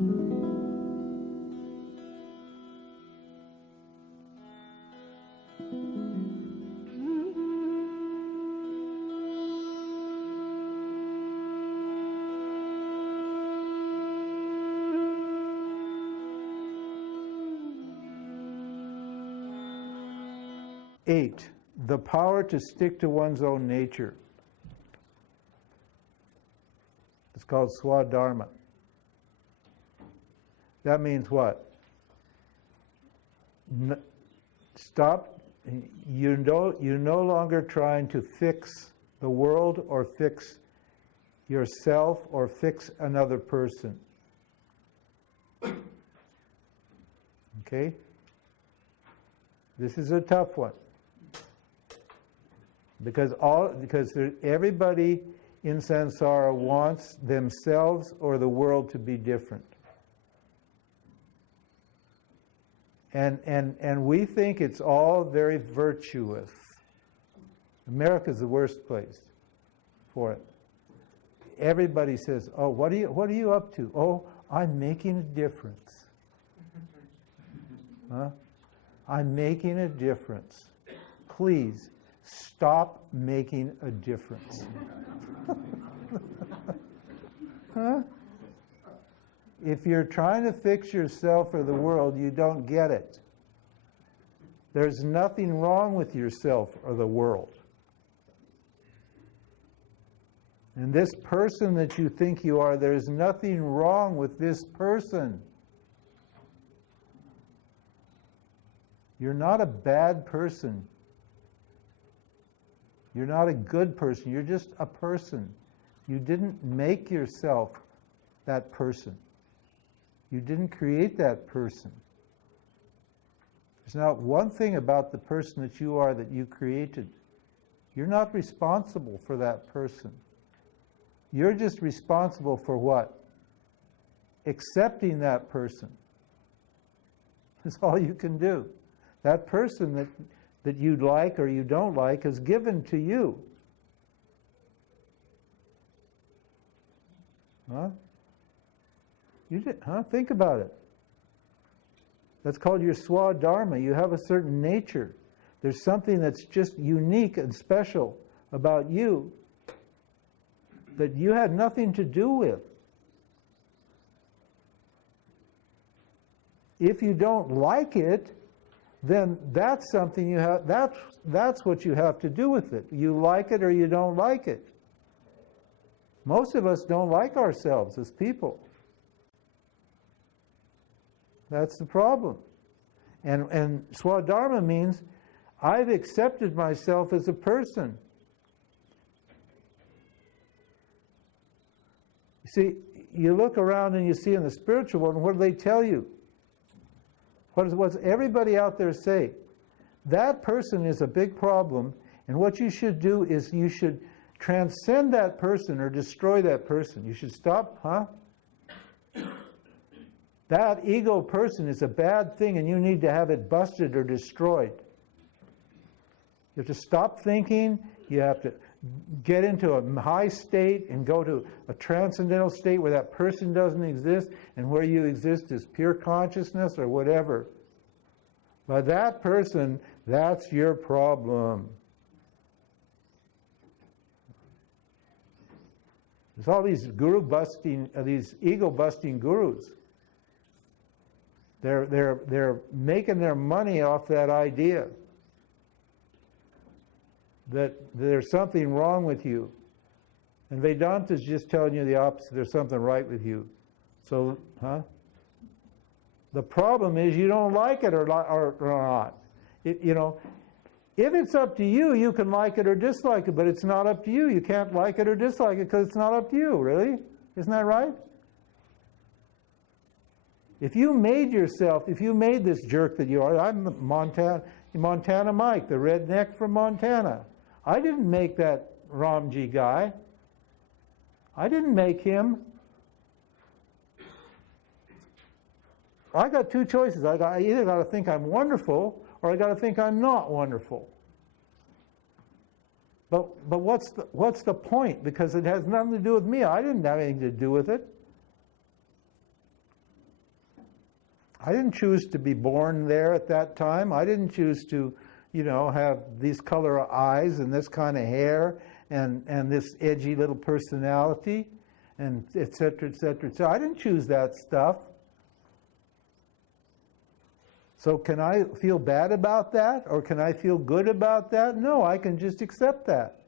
8, the power to stick to one's own nature. It's called swadharma. That means what? Stop. You're no longer trying to fix the world or fix yourself or fix another person. Okay? This is a tough one. Because everybody in samsara wants themselves or the world to be different. And we think it's all very virtuous. America's the worst place for it. Everybody says, "Oh, what are you up to?" "Oh, I'm making a difference." Huh? I'm making a difference. Please stop making a difference. Huh? If you're trying to fix yourself or the world, you don't get it. There's nothing wrong with yourself or the world. And this person that you think you are, there's nothing wrong with this person. You're not a bad person. You're not a good person. You're just a person. You didn't make yourself that person. You didn't create that person. There's not one thing about the person that you are that you created. You're not responsible for that person. You're just responsible for what? Accepting that person. That's all you can do. That person that you like or you don't like is given to you. Huh? Think about it. That's called your swadharma. You have a certain nature. There's something that's just unique and special about you that you had nothing to do with. If you don't like it, then that's something you have, that's what you have to do with it. You like it or you don't like it. Most of us don't like ourselves as people. That's the problem. And swadharma means I've accepted myself as a person. You see, you look around and you see in the spiritual world, and what do they tell you? What's everybody out there say? That person is a big problem, and what you should do is you should transcend that person or destroy that person. You should stop, That ego person is a bad thing, and you need to have it busted or destroyed. You have to stop thinking. You have to get into a high state and go to a transcendental state where that person doesn't exist, and where you exist is pure consciousness or whatever. But that person, that's your problem. There's all these these ego-busting gurus. They're making their money off that idea that there's something wrong with you. And Vedanta is just telling you the opposite. There's something right with you. So, the problem is you don't like it or not. If it's up to you, you can like it or dislike it, but it's not up to you. You can't like it or dislike it because it's not up to you, really? Isn't that right? If you made this jerk that you are, I'm Montana Mike, the redneck from Montana. I didn't make that Ramji guy. I didn't make him. I got two choices. I either got to think I'm wonderful or I got to think I'm not wonderful. But what's the point? Because it has nothing to do with me. I didn't have anything to do with it. I didn't choose to be born there at that time. I didn't choose to, have these color of eyes and this kind of hair and this edgy little personality and et cetera, et cetera, et cetera. I didn't choose that stuff. So can I feel bad about that, or can I feel good about that? No, I can just accept that.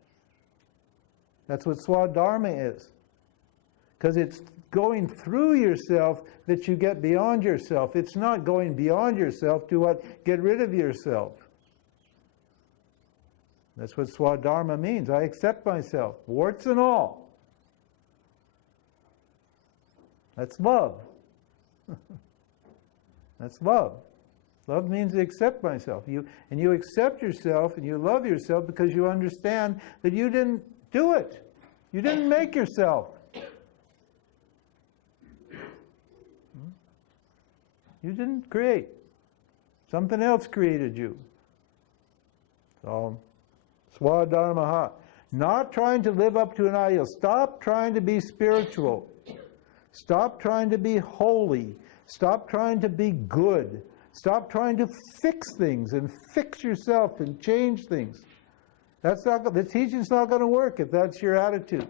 That's what Swadharma is. Because it's going through yourself that you get beyond yourself. It's not going beyond yourself to what? Get rid of yourself. That's what Swadharma means. I accept myself, warts and all. That's love. That's love. Love means to accept myself. You accept yourself and you love yourself because you understand that you didn't do it. You didn't make yourself. You didn't create. Something else created you. So, Swadharma. Not trying to live up to an ideal. Stop trying to be spiritual. Stop trying to be holy. Stop trying to be good. Stop trying to fix things and fix yourself and change things. The teaching's not going to work if that's your attitude.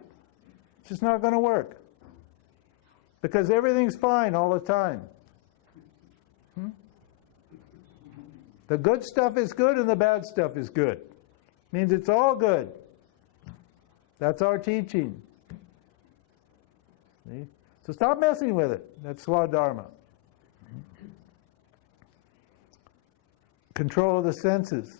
It's just not going to work. Because everything's fine all the time. The good stuff is good and the bad stuff is good. Means it's all good. That's our teaching. See? So stop messing with it. That's Swadharma. Control of the senses.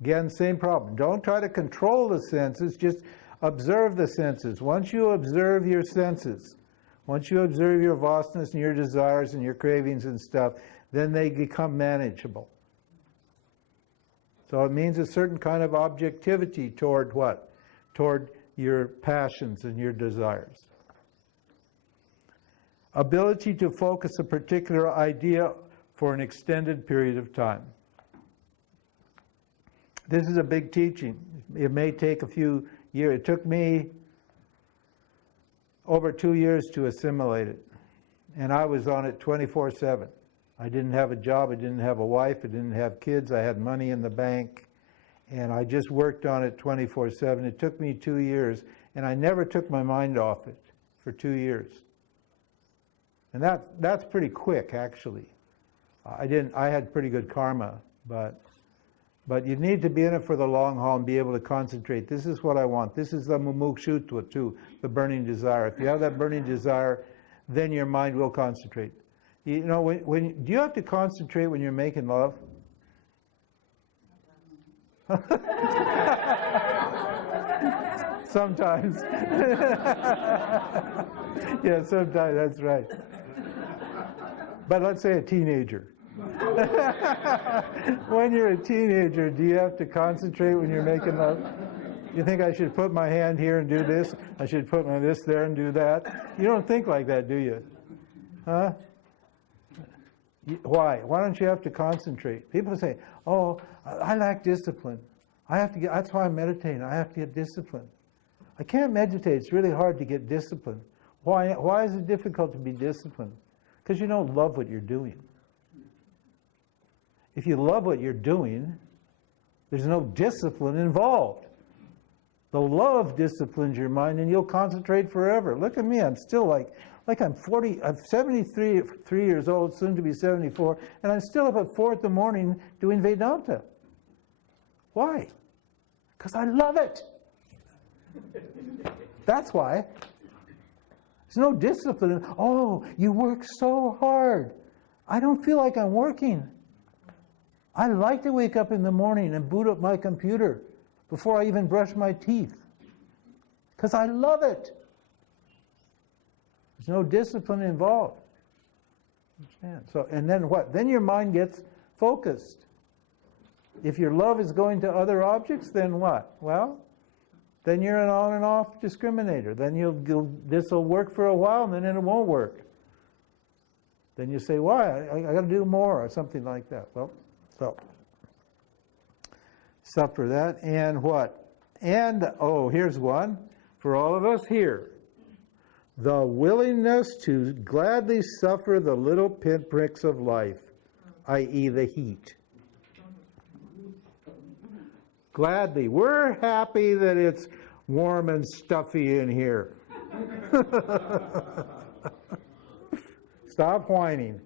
Again, same problem. Don't try to control the senses, just observe the senses. Once you observe your senses, once you observe your vasanas and your desires and your cravings and stuff, then they become manageable. So it means a certain kind of objectivity toward what? Toward your passions and your desires. Ability to focus a particular idea for an extended period of time. This is a big teaching. It may take a few years. It took me over 2 years to assimilate it. And I was on it 24/7. I didn't have a job, I didn't have a wife, I didn't have kids, I had money in the bank, and I just worked on it 24/7. It took me 2 years, and I never took my mind off it for 2 years. And that's pretty quick, actually. I had pretty good karma, but you need to be in it for the long haul and be able to concentrate. This is what I want. This is the mumukshutva too, the burning desire. If you have that burning desire, then your mind will concentrate. You know, do you have to concentrate when you're making love? Sometimes. Yeah, sometimes, that's right. But let's say a teenager. When you're a teenager, do you have to concentrate when you're making love? You think I should put my hand here and do this? I should put my this there and do that? You don't think like that, do you? Huh? Why? Why don't you have to concentrate? People say, oh, I lack discipline. That's why I'm meditating. I have to get discipline. I can't meditate. It's really hard to get discipline. Why is it difficult to be disciplined? Because you don't love what you're doing. If you love what you're doing, there's no discipline involved. The love disciplines your mind and you'll concentrate forever. Look at me, I'm still like I'm 73 years old, soon to be 74, and I'm still up at 4 in the morning doing Vedanta. Why? Because I love it. That's why. There's no discipline. Oh, you work so hard. I don't feel like I'm working. I like to wake up in the morning and boot up my computer before I even brush my teeth. Because I love it. There's no discipline involved. So, and then what? Then your mind gets focused. If your love is going to other objects, then what? Well, then you're an on and off discriminator. Then this will work for a while, and then it won't work. Then you say, why? I got to do more, or something like that. Well, so suffer that. And what? And, oh, here's one for all of us here. The willingness to gladly suffer the little pinpricks of life, i.e. the heat. Gladly. We're happy that it's warm and stuffy in here. Stop whining.